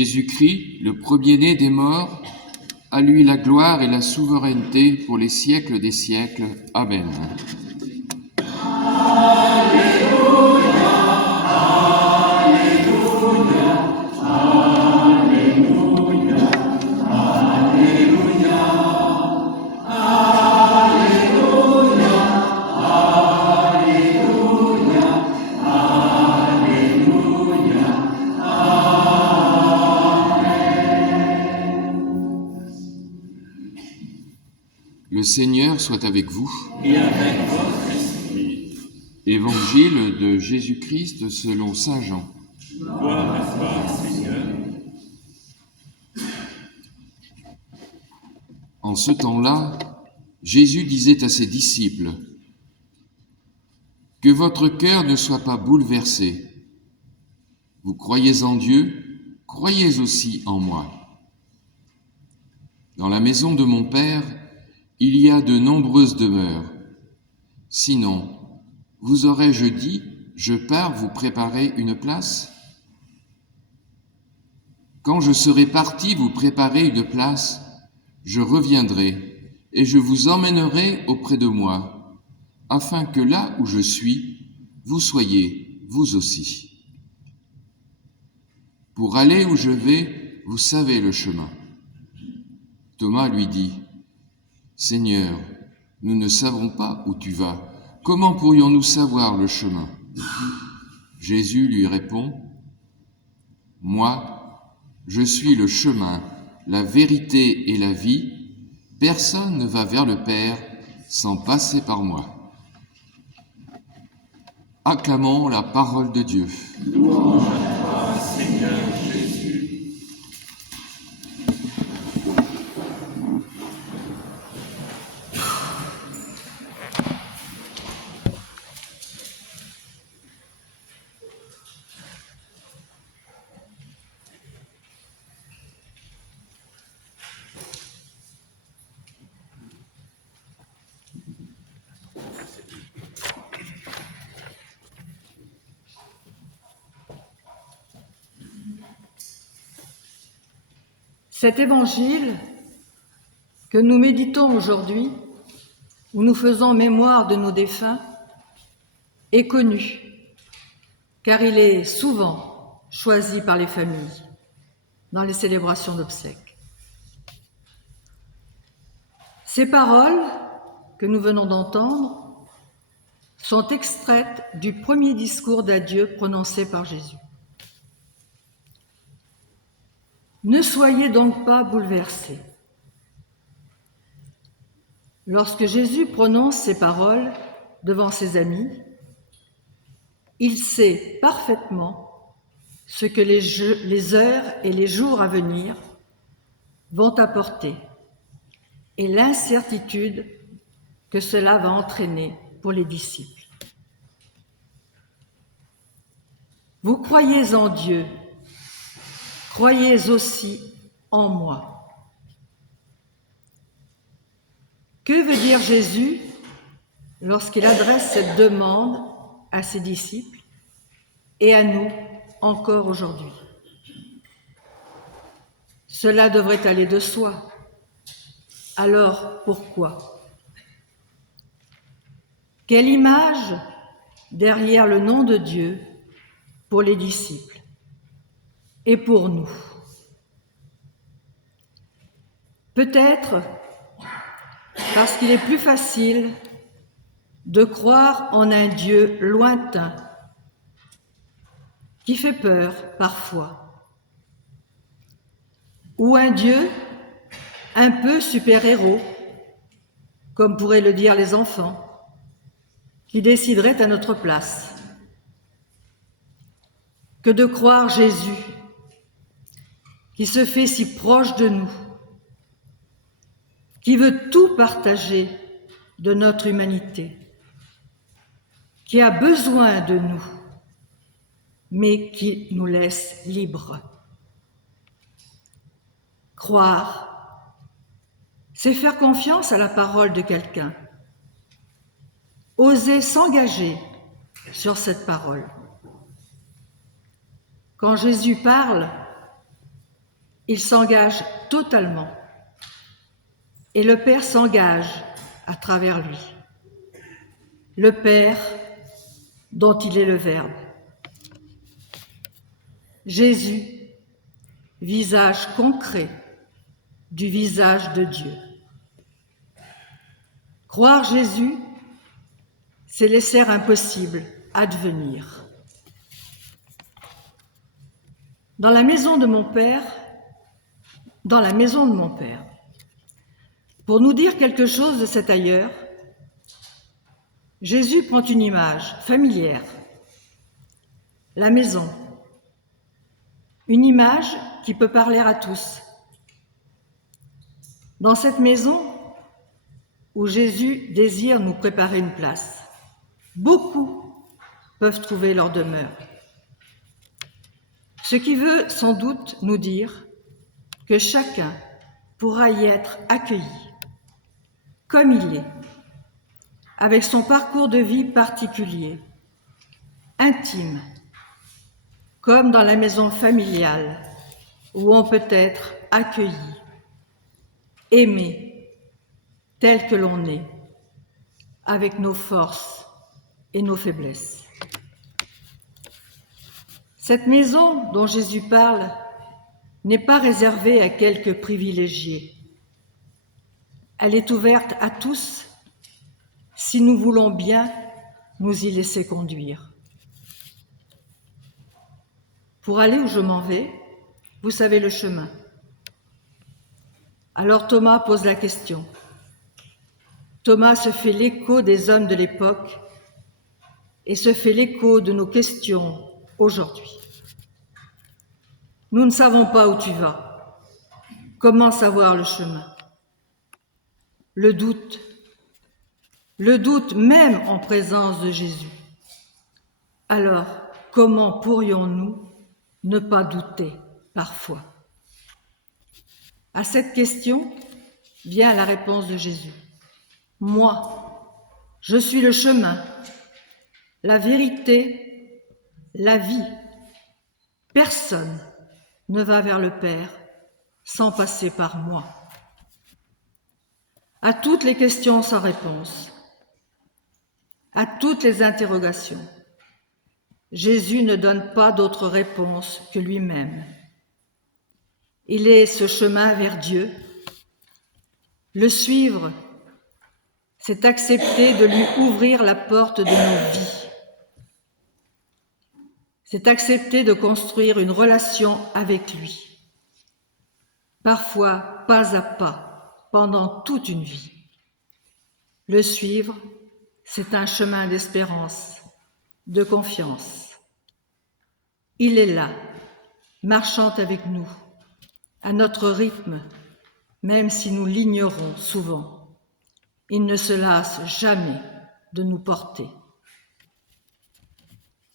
Jésus-Christ, le premier-né des morts, à lui la gloire et la souveraineté pour les siècles des siècles. Amen. Le Seigneur soit avec vous. Et avec votre esprit. Évangile de Jésus-Christ selon saint Jean. Gloire à toi, Seigneur. En ce temps-là, Jésus disait à ses disciples : « Que votre cœur ne soit pas bouleversé. Vous croyez en Dieu, croyez aussi en moi. Dans la maison de mon Père, il y a de nombreuses demeures. Sinon, vous aurais-je dit, je pars vous préparer une place ? Quand je serai parti vous préparer une place, je reviendrai et je vous emmènerai auprès de moi, afin que là où je suis, vous soyez, vous aussi. Pour aller où je vais, vous savez le chemin. » Thomas lui dit : « Seigneur, nous ne savons pas où tu vas. Comment pourrions-nous savoir le chemin ? » Jésus lui répond : « Moi, je suis le chemin, la vérité et la vie. Personne ne va vers le Père sans passer par moi. » Acclamons la parole de Dieu. Louange à toi, Seigneur Jésus. Cet évangile que nous méditons aujourd'hui, où nous faisons mémoire de nos défunts, est connu, car il est souvent choisi par les familles dans les célébrations d'obsèques. Ces paroles que nous venons d'entendre sont extraites du premier discours d'adieu prononcé par Jésus. Ne soyez donc pas bouleversés. Lorsque Jésus prononce ces paroles devant ses amis, il sait parfaitement ce que les heures et les jours à venir vont apporter et l'incertitude que cela va entraîner pour les disciples. Vous croyez en Dieu, croyez aussi en moi. Que veut dire Jésus lorsqu'il adresse cette demande à ses disciples et à nous encore aujourd'hui ? Cela devrait aller de soi. Alors pourquoi ? Quelle image derrière le nom de Dieu pour les disciples et pour nous ? Peut-être parce qu'il est plus facile de croire en un Dieu lointain, qui fait peur parfois, ou un Dieu un peu super-héros, comme pourraient le dire les enfants, qui déciderait à notre place, que de croire Jésus, qui se fait si proche de nous, qui veut tout partager de notre humanité, qui a besoin de nous, mais qui nous laisse libres. Croire, c'est faire confiance à la parole de quelqu'un, oser s'engager sur cette parole. Quand Jésus parle, il s'engage totalement et le Père s'engage à travers lui. Le Père dont il est le Verbe. Jésus, visage concret du visage de Dieu. Croire Jésus, c'est laisser impossible advenir. Dans la maison de mon Père, pour nous dire quelque chose de cet ailleurs, Jésus prend une image familière, la maison, une image qui peut parler à tous. Dans cette maison où Jésus désire nous préparer une place, beaucoup peuvent trouver leur demeure. Ce qui veut sans doute nous dire que chacun pourra y être accueilli, comme il est, avec son parcours de vie particulier, intime, comme dans la maison familiale, où on peut être accueilli, aimé, tel que l'on est, avec nos forces et nos faiblesses. Cette maison dont Jésus parle n'est pas réservée à quelques privilégiés. Elle est ouverte à tous si nous voulons bien nous y laisser conduire. Pour aller où je m'en vais, vous savez le chemin. Alors Thomas pose la question. Thomas se fait l'écho des hommes de l'époque et se fait l'écho de nos questions aujourd'hui. Nous ne savons pas où tu vas. Comment savoir le chemin? Le doute même en présence de Jésus. Alors, comment pourrions-nous ne pas douter parfois? À cette question vient la réponse de Jésus. Moi, je suis le chemin, la vérité, la vie. Personne ne va vers le Père sans passer par moi. À toutes les questions sans réponse, à toutes les interrogations, Jésus ne donne pas d'autre réponse que lui-même. Il est ce chemin vers Dieu. Le suivre, c'est accepter de lui ouvrir la porte de nos vies. C'est accepter de construire une relation avec lui. Parfois, pas à pas, pendant toute une vie. Le suivre, c'est un chemin d'espérance, de confiance. Il est là, marchant avec nous, à notre rythme, même si nous l'ignorons souvent. Il ne se lasse jamais de nous porter.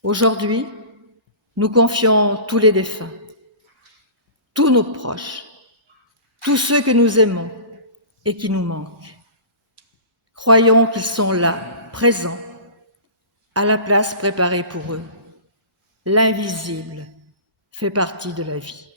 Aujourd'hui, nous confions tous les défunts, tous nos proches, tous ceux que nous aimons et qui nous manquent. Croyons qu'ils sont là, présents, à la place préparée pour eux. L'invisible fait partie de la vie.